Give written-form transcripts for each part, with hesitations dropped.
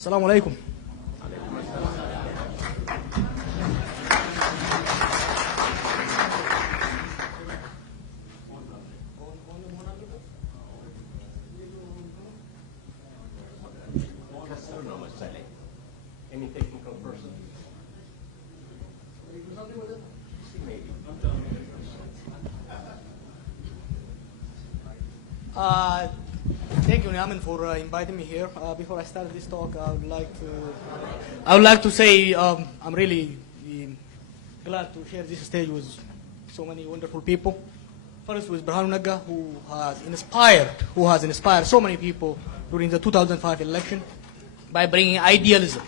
السلام عليكم. Any technical person? Thank you, Nyaman, for inviting me here. Before I start this talk, I would like to say I'm really glad to share this stage with so many wonderful people. First, with Burhanu Nagga, who has inspired so many people during the 2005 election by bringing idealism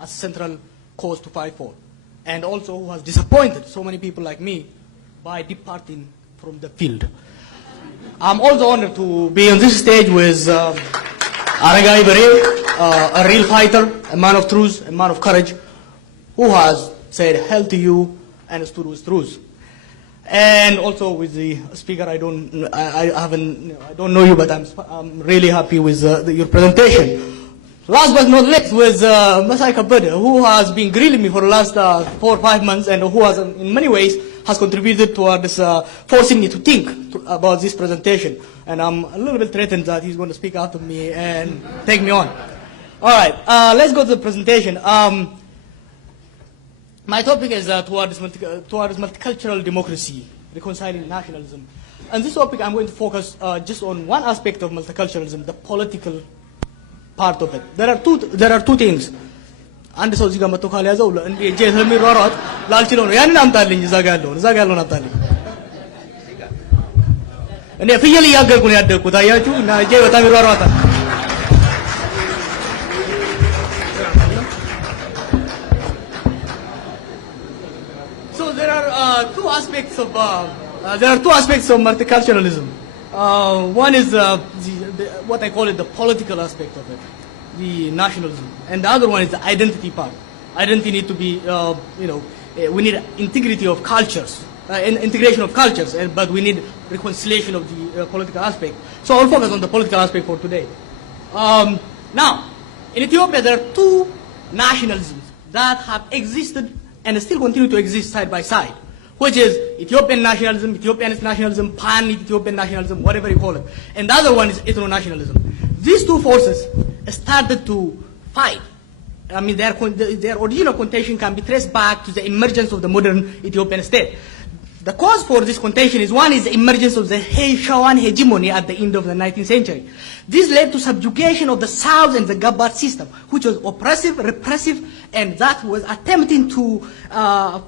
as a central cause to fight for, and also who has disappointed so many people like me by departing from the field. I'm also honored to be on this stage with Aragai Beril, a real fighter, a man of truth, a man of courage, who has said hell to you and stood with truth. And also with the speaker, I don't know you, but I'm really happy with your presentation. Last but not least, with Masai Kabede, who has been grilling me for the last 4 or 5 months, and who has, in many ways, has contributed towards forcing me to think about this presentation. And I'm a little bit threatened that he's going to speak after me and take me on. All right, let's go to the presentation. My topic is towards multicultural democracy, reconciling nationalism. And this topic, I'm going to focus just on one aspect of multiculturalism, the political part of it. There are two things. አንድ ሰው እዚህ ጋር መጥቶ ካልያዘው እንዴ እጄ ስለሚሯሯጥ ላልችለው ነው። ያንን አምጣልኝ፣ እዛ ጋር ያለውን አምጣልኝ። እኔ ፍየል እያገርኩ ነው ያደግኩት፣ አያችሁ፣ እና እጄ በጣም ይሯሯጣል። So there are two aspects of multiculturalism. One is what I call it the political aspect of it, the nationalism, and the other one is the identity part. Identity need to be, we need integrity of cultures, integration of cultures, but we need reconciliation of the political aspect. So I'll focus on the political aspect for today. Now, in Ethiopia, there are two nationalisms that have existed and still continue to exist side by side, which is Ethiopian nationalism, Ethiopianist nationalism, pan-Ethiopian nationalism, whatever you call it. And the other one is ethno-nationalism. These two forces started to fight. I mean, their original contention can be traced back to the emergence of the modern Ethiopian state. The cause for this contention is one is the emergence of the Shawan hegemony at the end of the 19th century. This led to subjugation of the South and the Gabbard system, which was oppressive, repressive, and that was attempting to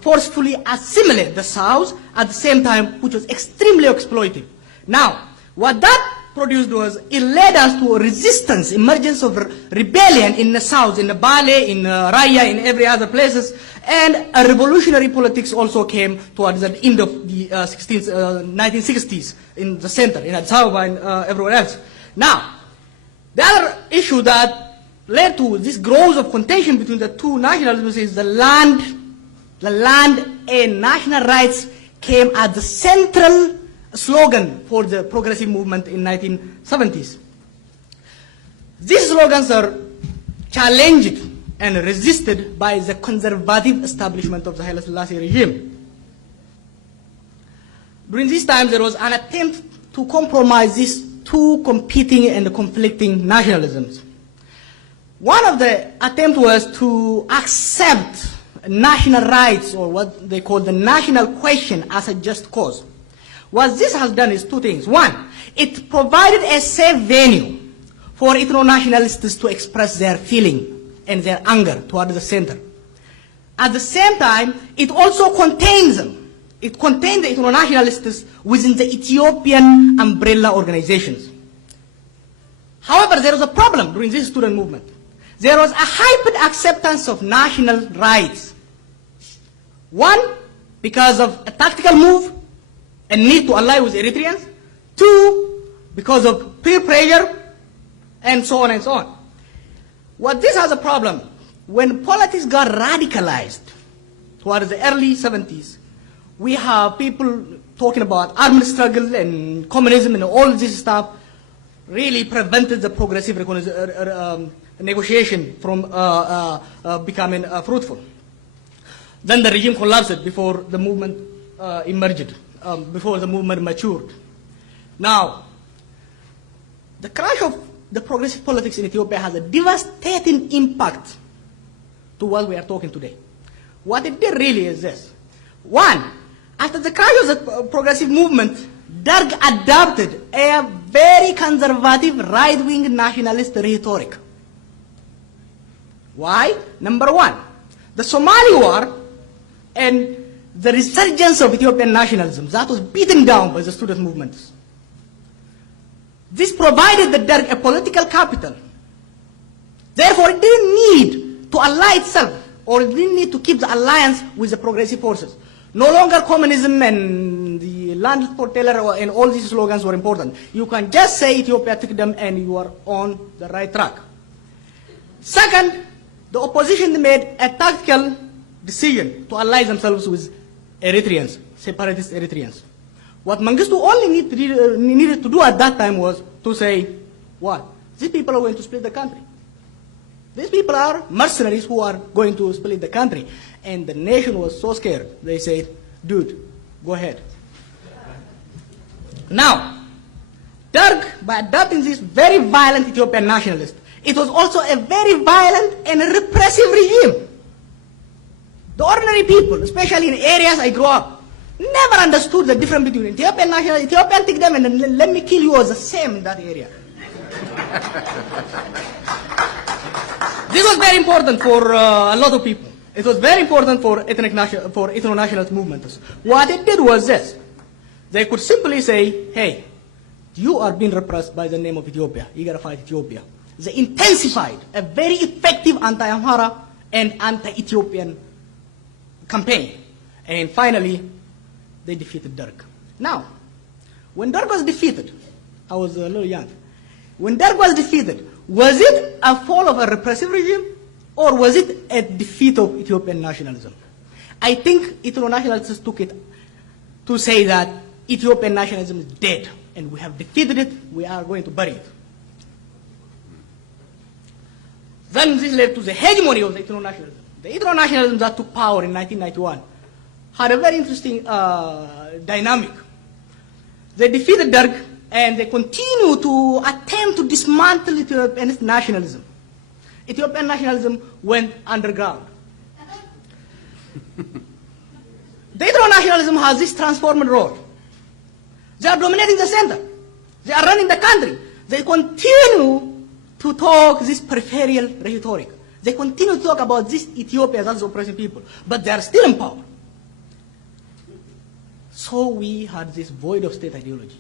forcefully assimilate the South at the same time, which was extremely exploitive. Now, what that produced was, it led us to a resistance, emergence of rebellion in the South, in the Bale, in Raya, in every other places, and a revolutionary politics also came towards the end of the 1960s in the center, in Addis Ababa and everywhere else. Now, the other issue that led to this growth of contention between the two nationalisms is the land and national rights came at the central slogan for the progressive movement in 1970s. These slogans are challenged and resisted by the conservative establishment of the Haile Selassie regime. During this time, there was an attempt to compromise these two competing and conflicting nationalisms. One of the attempts was to accept national rights, or what they call the national question, as a just cause. What this has done is two things. One, it provided a safe venue for ethno-nationalists to express their feeling and their anger toward the center. At the same time, it also contains them. It contained the ethno-nationalists within the Ethiopian umbrella organizations. However, there was a problem during this student movement. There was a hyper acceptance of national rights. One, because of a tactical move, a need to ally with Eritreans. Two, because of peer pressure, and so on and so on. What this has a problem, when politics got radicalized towards the early 70s, we have people talking about armed struggle and communism and all this stuff really prevented the progressive negotiation from becoming fruitful. Then the regime collapsed before the movement emerged, before the movement matured. Now, the crash of the progressive politics in Ethiopia has a devastating impact to what we are talking today. What it did really is this. One, after the crash of the progressive movement, Derg adopted a very conservative right-wing nationalist rhetoric. Why? Number one, the Somali war and the resurgence of Ethiopian nationalism that was beaten down by the student movements. This provided the Derg a political capital. Therefore, it didn't need to ally itself, or it didn't need to keep the alliance with the progressive forces. No longer communism and the land for Taylor and all these slogans were important. You can just say Ethiopia took them and you are on the right track. Second, the opposition made a tactical decision to ally themselves with Eritreans, separatist Eritreans. What Mengistu only needed to do at that time was to say, what? These people are going to split the country. These people are mercenaries who are going to split the country. And the nation was so scared, they said, dude, go ahead. Now, Derg, by adopting this very violent Ethiopian nationalist, it was also a very violent and repressive regime. The ordinary people, especially in areas I grew up, never understood the difference between Ethiopian nationalists, Ethiopian take them and let me kill you was the same in that area. This was very important for a lot of people. It was very important for ethno-nationalist movements. What it did was this. They could simply say, hey, you are being repressed by the name of Ethiopia. You got to fight Ethiopia. They intensified a very effective anti-Amhara and anti-Ethiopian campaign. And finally, they defeated Derg. Now, when Derg was defeated, I was a little young. When Derg was defeated, was it a fall of a repressive regime or was it a defeat of Ethiopian nationalism? I think ethno-nationalists took it to say that Ethiopian nationalism is dead and we have defeated it, we are going to bury it. Then this led to the hegemony of the ethno-nationalism. The ethno-nationalism that took power in 1991 had a very interesting dynamic. They defeated Derg and they continue to attempt to dismantle Ethiopian nationalism. Ethiopian nationalism went underground. The ethno-nationalism has this transformed role. They are dominating the center. They are running the country. They continue to talk this peripheral rhetoric. They continue to talk about this Ethiopia as oppressing people, but they are still in power. So we had this void of state ideology.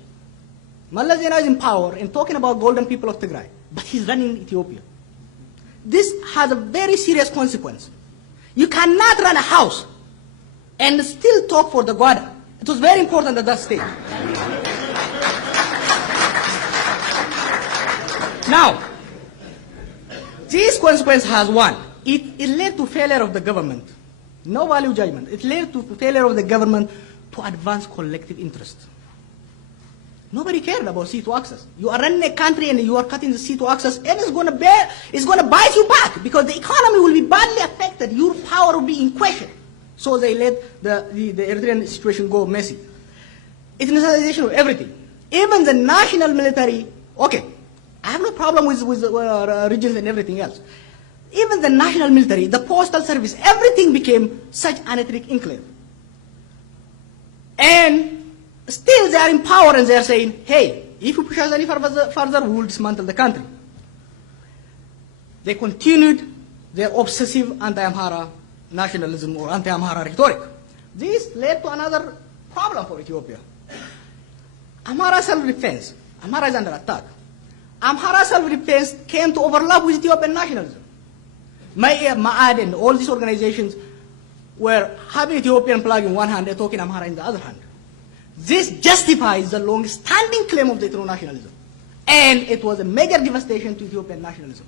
Mallas Zenawi is in power and talking about golden people of Tigray, but he's running Ethiopia. This has a very serious consequence. You cannot run a house and still talk for the Gwada. It was very important at that stage. Now, this consequence has one. It led to failure of the government. No value judgment. It led to failure of the government to advance collective interest. Nobody cared about C2 access. You are running a country and you are cutting the C2 access, and it's going to bite you back because the economy will be badly affected. Your power will be in question. So they let the Eritrean situation go messy. Ethnicization of everything. Even the national military, okay, I have no problem with regions and everything else. Even the national military, the postal service, everything became such an ethnic enclave. And still they are in power and they are saying, hey, if you push us any further, we will dismantle the country. They continued their obsessive anti-Amhara nationalism or anti-Amhara rhetoric. This led to another problem for Ethiopia. Amhara self-defense. Amhara is under attack. Amhara self-defense came to overlap with Ethiopian nationalism. Ma'ad and all these organizations were having Ethiopian flag in one hand and talking Amhara in the other hand. This justifies the long-standing claim of the ethno-nationalism. And it was a major devastation to Ethiopian nationalism.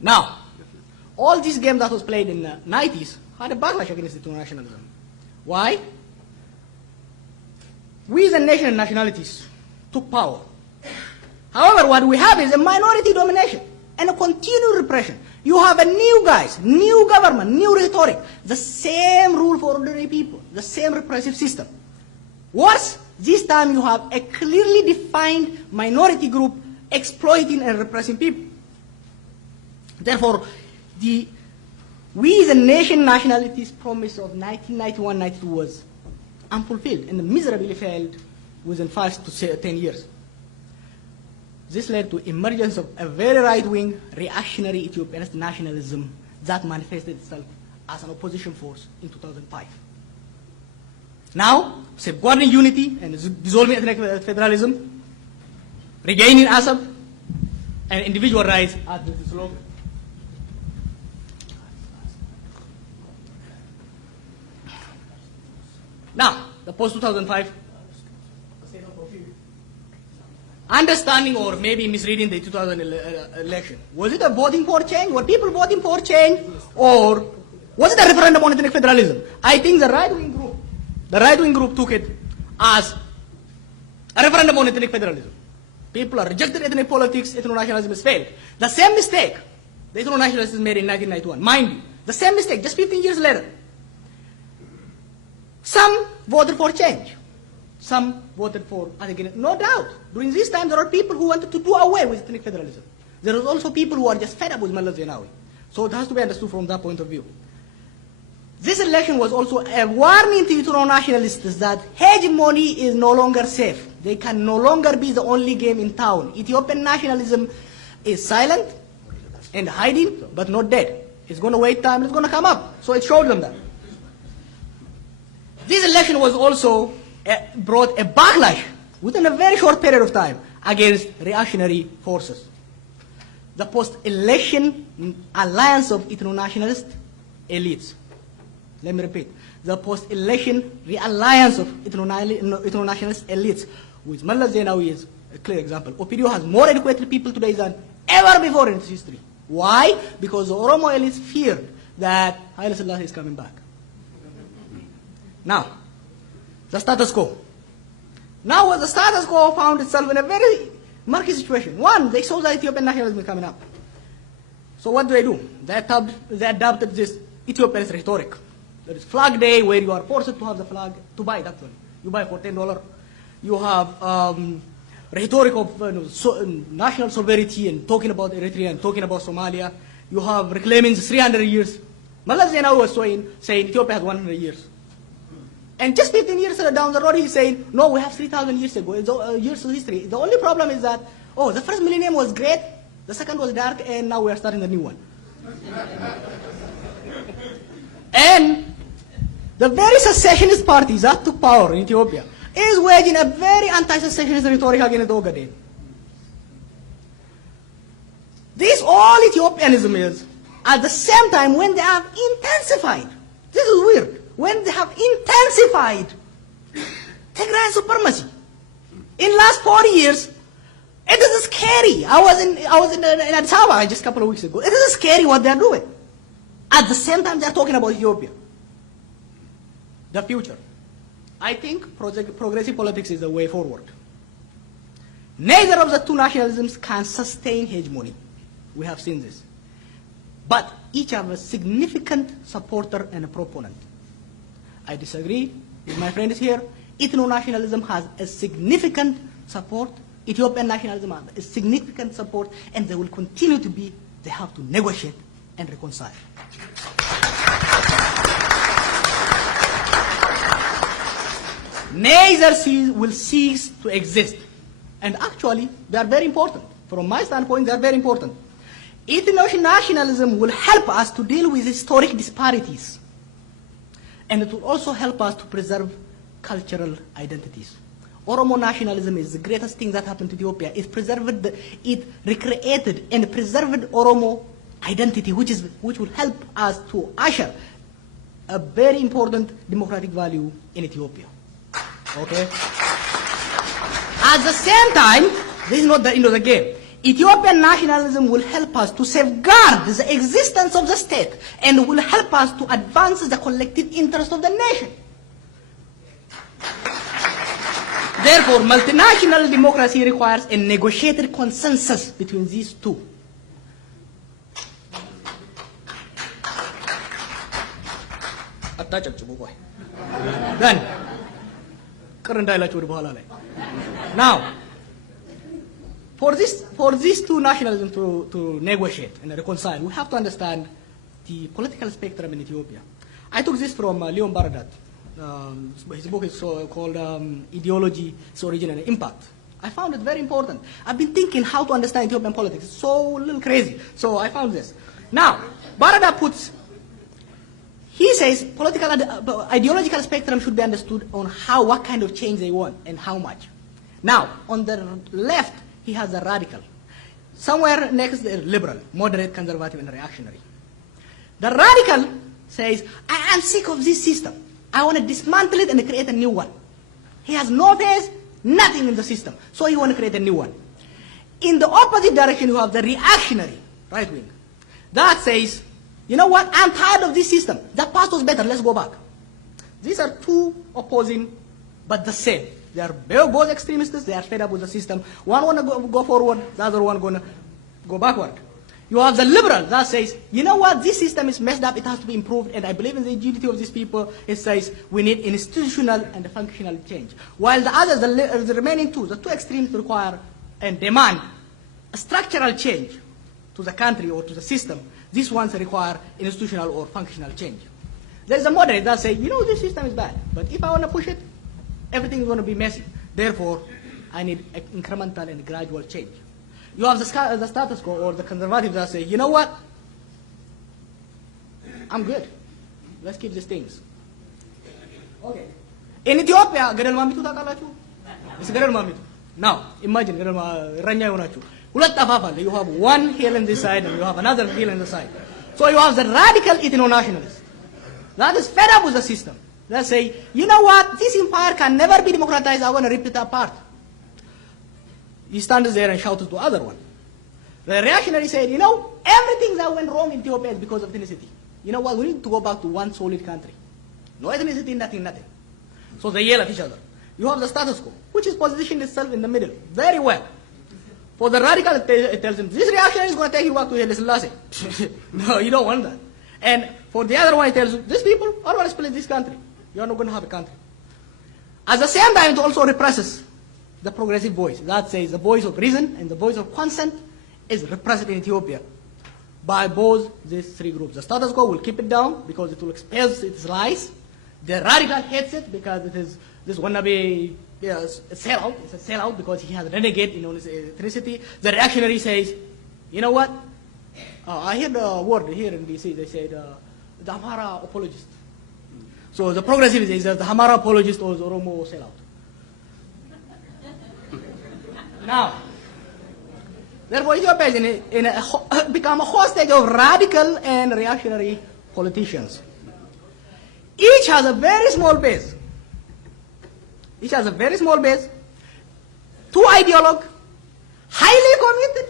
Now, all this game that was played in the 90s had a backlash against ethno-nationalism. Why? We as a nation and nationalities took power. However, what we have is a minority domination and a continued repression. You have a new guys, new government, new rhetoric, the same rule for ordinary people, the same repressive system. Worse, this time you have a clearly defined minority group exploiting and repressing people. Therefore, we the nation nationalities promise of 1991-92 was unfulfilled and miserably failed within 5 to 10 years. This led to emergence of a very right-wing reactionary Ethiopian nationalism that manifested itself as an opposition force in 2005. Now, safeguarding unity and dissolving ethnic federalism, regaining ASAP, and individual rights are the slogan. Now, the post-2005 understanding or maybe misreading the 2000 election. Was it a voting for change? Were people voting for change? Or was it a referendum on ethnic federalism? I think the right-wing group took it as a referendum on ethnic federalism. People are rejected ethnic politics, ethno-nationalism has failed. The same mistake the ethno-nationalists made in 1991. Mind you, the same mistake, just 15 years later. Some voted for change. Some voted for, no doubt. During this time, there are people who wanted to do away with ethnic federalism. There are also people who are just fed up with Malala Zenawi. So it has to be understood from that point of view. This election was also a warning to ethno-nationalists that hegemony is no longer safe. They can no longer be the only game in town. Ethiopian nationalism is silent and hiding, but not dead. It's going to wait time, it's going to come up. So it showed them that. This election was also brought a backlash within a very short period of time against reactionary forces. The post-election alliance of ethno-nationalist elites. Let me repeat. The post-election realliance of ethno-nationalist elites, which Malala Zenawi is a clear example. Opidio has more educated people today than ever before in its history. Why? Because the Oromo elites feared that Haile Selassie is coming back. Now, the status quo. Now the status quo found itself in a very murky situation. One, they saw that Ethiopian nationalism coming up. So what do? They adopted this Ethiopian rhetoric. There is flag day where you are forced to have the flag, to buy it actually. You buy for $10. You have rhetoric of national sovereignty and talking about Eritrea and talking about Somalia. You have reclaiming 300 years. Malala Zenawi was saying Ethiopia has 100 years. And just 15 years down the road, he's saying, no, we have 3,000 years ago, years of history. The only problem is that, the first millennium was great, the second was dark, and now we are starting the new one. And the very secessionist parties that took power in Ethiopia is waging a very anti-secessionist rhetoric against Ogaden. This all Ethiopianism is, at the same time, when they have intensified, this is weird, when they have intensified Tigray supremacy. In last 40 years, it is scary. I was in Addis Ababa just a couple of weeks ago. It is scary what they are doing. At the same time, they are talking about Ethiopia. The future. I think progressive politics is the way forward. Neither of the two nationalisms can sustain hegemony. We have seen this. But each have a significant supporter and a proponent. I disagree with my friends here. Ethno-nationalism has a significant support. Ethiopian nationalism has a significant support, and they will continue to be. They have to negotiate and reconcile. Neither will cease to exist. And actually, they are very important. From my standpoint, they are very important. Ethno-nationalism will help us to deal with historic disparities. And it will also help us to preserve cultural identities. Oromo nationalism is the greatest thing that happened to Ethiopia. It recreated and preserved Oromo identity, which will help us to usher a very important democratic value in Ethiopia. Okay? At the same time, this is not the end of the game. Ethiopian nationalism will help us to safeguard the existence of the state and will help us to advance the collective interest of the nation. Therefore, multinational democracy requires a negotiated consensus between these two. Then, now, for these two nationalisms to negotiate and reconcile, we have to understand the political spectrum in Ethiopia. I took this from Leon Baradat. His book is called Ideology, Its Origin and Impact. I found it very important. I've been thinking how to understand Ethiopian politics. It's so little crazy. So I found this. Now, Baradat he says political ideological spectrum should be understood on what kind of change they want and how much. Now, on the left, he has a radical. Somewhere next, liberal, moderate, conservative, and reactionary. The radical says, I am sick of this system. I want to dismantle it and create a new one. He has no base, nothing in the system. So he wants to create a new one. In the opposite direction, you have the reactionary, right wing. That says, you know what, I'm tired of this system. That past was better, let's go back. These are two opposing, but the same. They are both extremists, they are fed up with the system. One want to go forward, the other one going to go backward. You have the liberal that says, you know what, this system is messed up, it has to be improved, and I believe in the agility of these people. It says we need institutional and functional change. While the others, the remaining two, the two extremes require and demand a structural change to the country or to the system. These ones require institutional or functional change. There's a moderate that says, you know, this system is bad, but if I want to push it, everything is going to be messy. Therefore, I need incremental and gradual change. You have the status quo or the conservatives that say, you know what? I'm good. Let's keep these things. Okay. In Ethiopia, ገደል ማሚቱ ታውቃላችሁ? It's ገደል ማሚቱ. Now, imagine ገደል እረኛ የሆናችሁ ሁለት አፋፍ አለ. You have one hill on this side and you have another hill on the side. So you have the radical ethno-nationalist that is fed up with the system. They say, you know what? This empire can never be democratized. I want to rip it apart. He stands there and shouts to the other one. The reactionary said, you know, everything that went wrong in Ethiopia is because of ethnicity. You know what? We need to go back to one solid country. No ethnicity, nothing. So they yell at each other. You have the status quo, which is positioned itself in the middle. Very well. For the radical, it tells him, this reactionary is going to take you back to Haile Selassie. No, you don't want that. And for the other one, it tells you, these people are going to split this country. You are not going to have a country. At the same time, it also represses the progressive voice. That says the voice of reason and the voice of consent is repressed in Ethiopia by both these three groups. The status quo will keep it down because it will expose its lies. The radical hates it because it is this wannabe sellout. It's a sellout because he has renegade in his ethnicity. The reactionary says, you know what? I hear the word here in DC. They say the Amara apologist. So the progressive says the Amara apologist or the Oromo sellout. Now, therefore, Ethiopia is become a hostage of radical and reactionary politicians. Each has a very small base. Two ideologue, highly committed,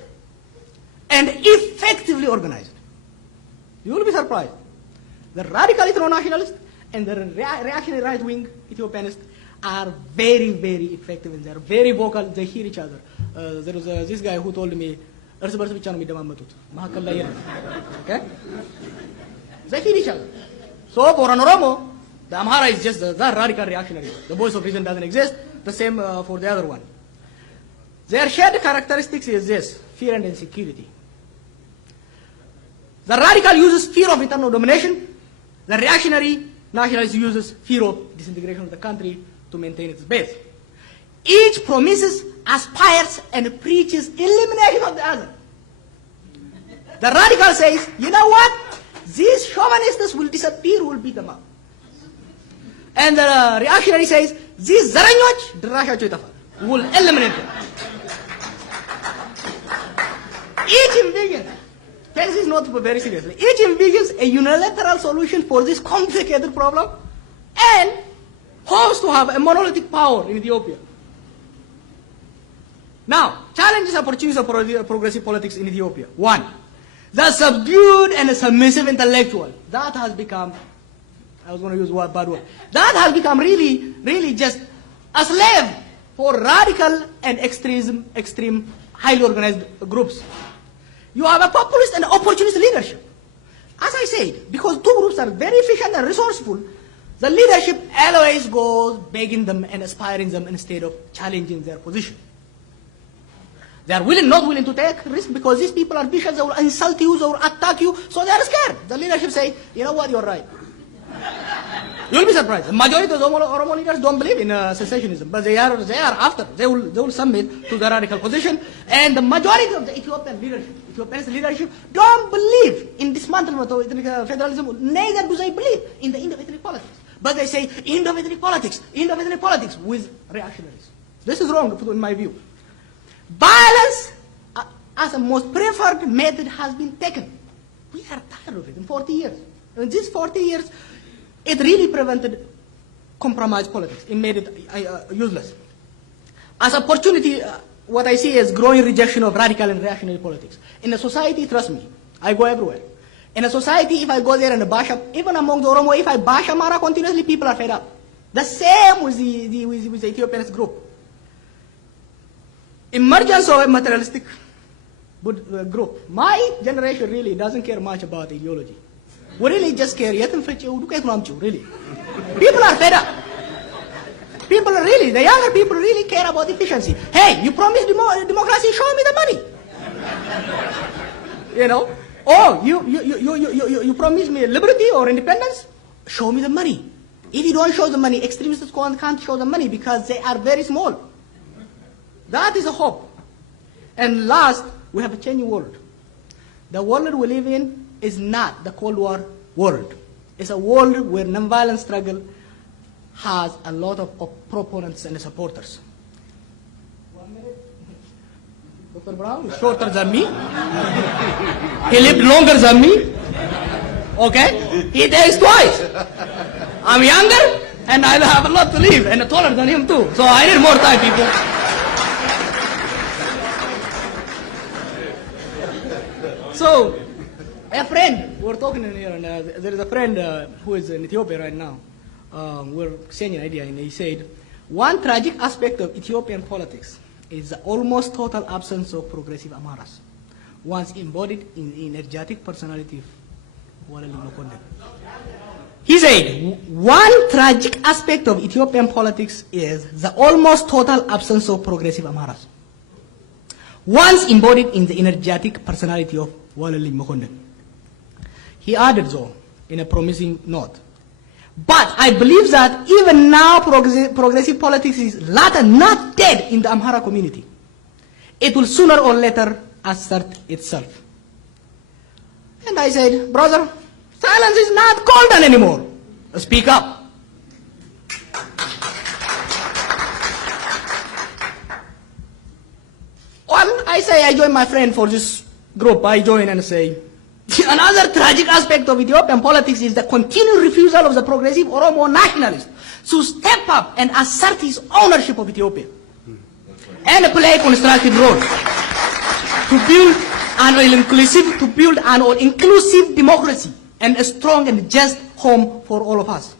and effectively organized. You will be surprised. The radical ethno-nationalist and the reactionary right-wing Ethiopianist are very, very effective and they are very vocal. They hear each other. There was this guy who told me, okay? They hear each other. So for an Oromo, the Amhara is just the radical reactionary. The voice of reason doesn't exist. The same for the other one. Their shared characteristics is this: fear and insecurity. The radical uses fear of internal domination. The reactionary nationalist uses fear of disintegration of the country to maintain its base. Each promises, aspires, and preaches elimination of the other. The radical says, you know what? These chauvinists will disappear, we'll beat them up. And the reactionary says, these zaranyoj, we'll eliminate them. Each envisions, takes this not very seriously, each envisions a unilateral solution for this complicated problem and hopes to have a monolithic power in Ethiopia. Now, challenges and opportunities of progressive politics in Ethiopia. One, the subdued and submissive intellectual. That has become, I was going to use a bad word, that has become really just a slave for radical and extreme, highly organized groups. You have a populist and opportunist leadership. As I said, because two groups are very efficient and resourceful, the leadership always goes begging them and aspiring them instead of challenging their position. They are not willing to take risk because these people are vicious, they will insult you, they will attack you, so they are scared. The leadership say, you know what, you're right. You'll be surprised. The majority of the Oromo leaders don't believe in secessionism, but they are after. They will submit to the radical position, and the majority of the Ethiopian leadership don't believe in dismantlement of ethnic federalism, neither do they believe in the end of ethnic politics. But they say, end of ethnic politics with reactionaries. This is wrong in my view. Violence as a most preferred method has been taken. We are tired of it in 40 years. In these 40 years, it really prevented compromise politics. It made it useless. As opportunity, what I see is growing rejection of radical and reactionary politics. In a society, trust me, I go everywhere. In a society, if I go there and bash up, even among the Oromo, if I bash Amara continuously, people are fed up. The same with the Ethiopianist group. Emergence of a materialistic group. My generation really doesn't care much about ideology. We really just care. Really. People are fed up. The younger people really care about efficiency. Hey, you promised democracy, show me the money. You know? Oh, you promised me liberty or independence, show me the money. If you don't show the money, extremists can't show the money because they are very small. That is a hope. And last, we have a changing world. The world we live in is not the Cold War world. It's a world where nonviolent struggle has a lot of proponents and supporters. 1 minute. Dr. Brown is shorter than me. He lived longer than me. Okay? He dies twice. I'm younger and I have a lot to live and taller than him too. So I need more time, people. So, a friend, we're talking in here, and there is a friend who is in Ethiopia right now. We're exchanging an idea, and he said, one tragic aspect of Ethiopian politics is the almost total absence of progressive Amaras, once embodied in the energetic personality of Walali Mokonde. He said, one tragic aspect of Ethiopian politics is the almost total absence of progressive Amaras, once embodied in the energetic personality of Walali Mokonde. He added, though, in a promising note, but I believe that even now progressive politics is not dead in the Amhara community. It will sooner or later assert itself. And I said, brother, silence is not golden anymore. Speak up. Well, I say I join my friend for this group. I join and say, another tragic aspect of Ethiopian politics is the continued refusal of the progressive Oromo nationalist to step up and assert his ownership of Ethiopia and play a constructive role to build an inclusive democracy and a strong and just home for all of us.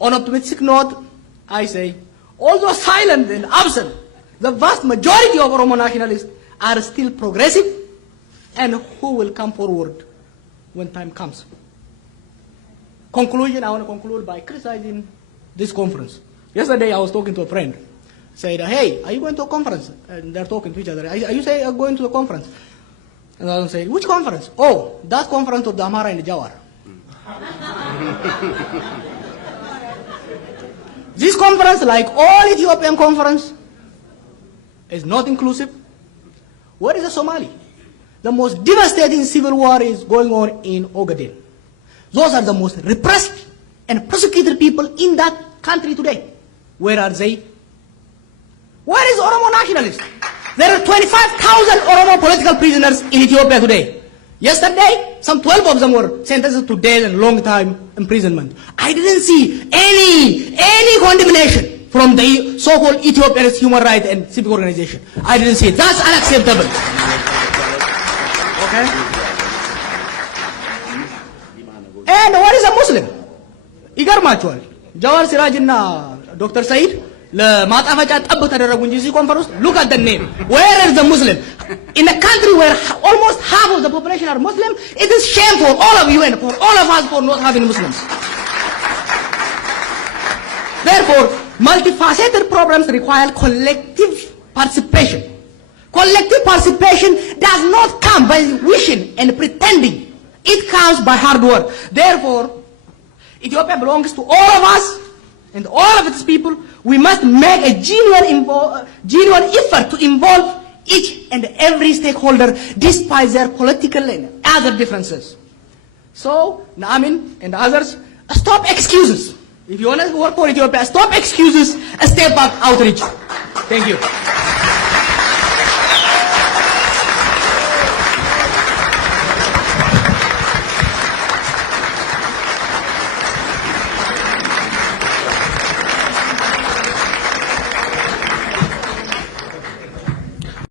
On an optimistic note, I say, although silent and absent, the vast majority of Oromo nationalists are still progressive and who will come forward when time comes. Conclusion, I want to conclude by criticizing this conference. Yesterday I was talking to a friend, said, hey, are you going to a conference? And they're talking to each other. Are you going to a conference? And I say, which conference? Oh, that conference of the Amara and the Jawar. This conference, like all Ethiopian conference, is not inclusive. Where is the Somali? The most devastating civil war is going on in Ogaden. Those are the most repressed and persecuted people in that country today. Where are they? Where is Oromo nationalists? There are 25,000 Oromo political prisoners in Ethiopia today. Yesterday, some 12 of them were sentenced to death and long time imprisonment. I didn't see any condemnation from the so-called Ethiopian human rights and civic organization. I didn't see it. That's unacceptable. Okay? And what is a Muslim? ይገርማቸዋል። ጃዋር ሲራጅና ዶክተር ሰይድ ለማጣፈጫ ጠብ ተደረጉ እንጂ እዚህ ኮንፈረንስ look at the name. Where is the Muslim? In a country where almost half of the population are Muslim, it is shame for all of you and for all of us for not having Muslims. Therefore, multifaceted problems require collective participation. Collective participation does not come by wishing and pretending. It comes by hard work. Therefore, Ethiopia belongs to all of us and all of its people. We must make a genuine effort to involve each and every stakeholder despite their political and other differences. So, Naamin and others, stop excuses. If you want to work for Ethiopia, stop excuses, step up outreach. Thank you.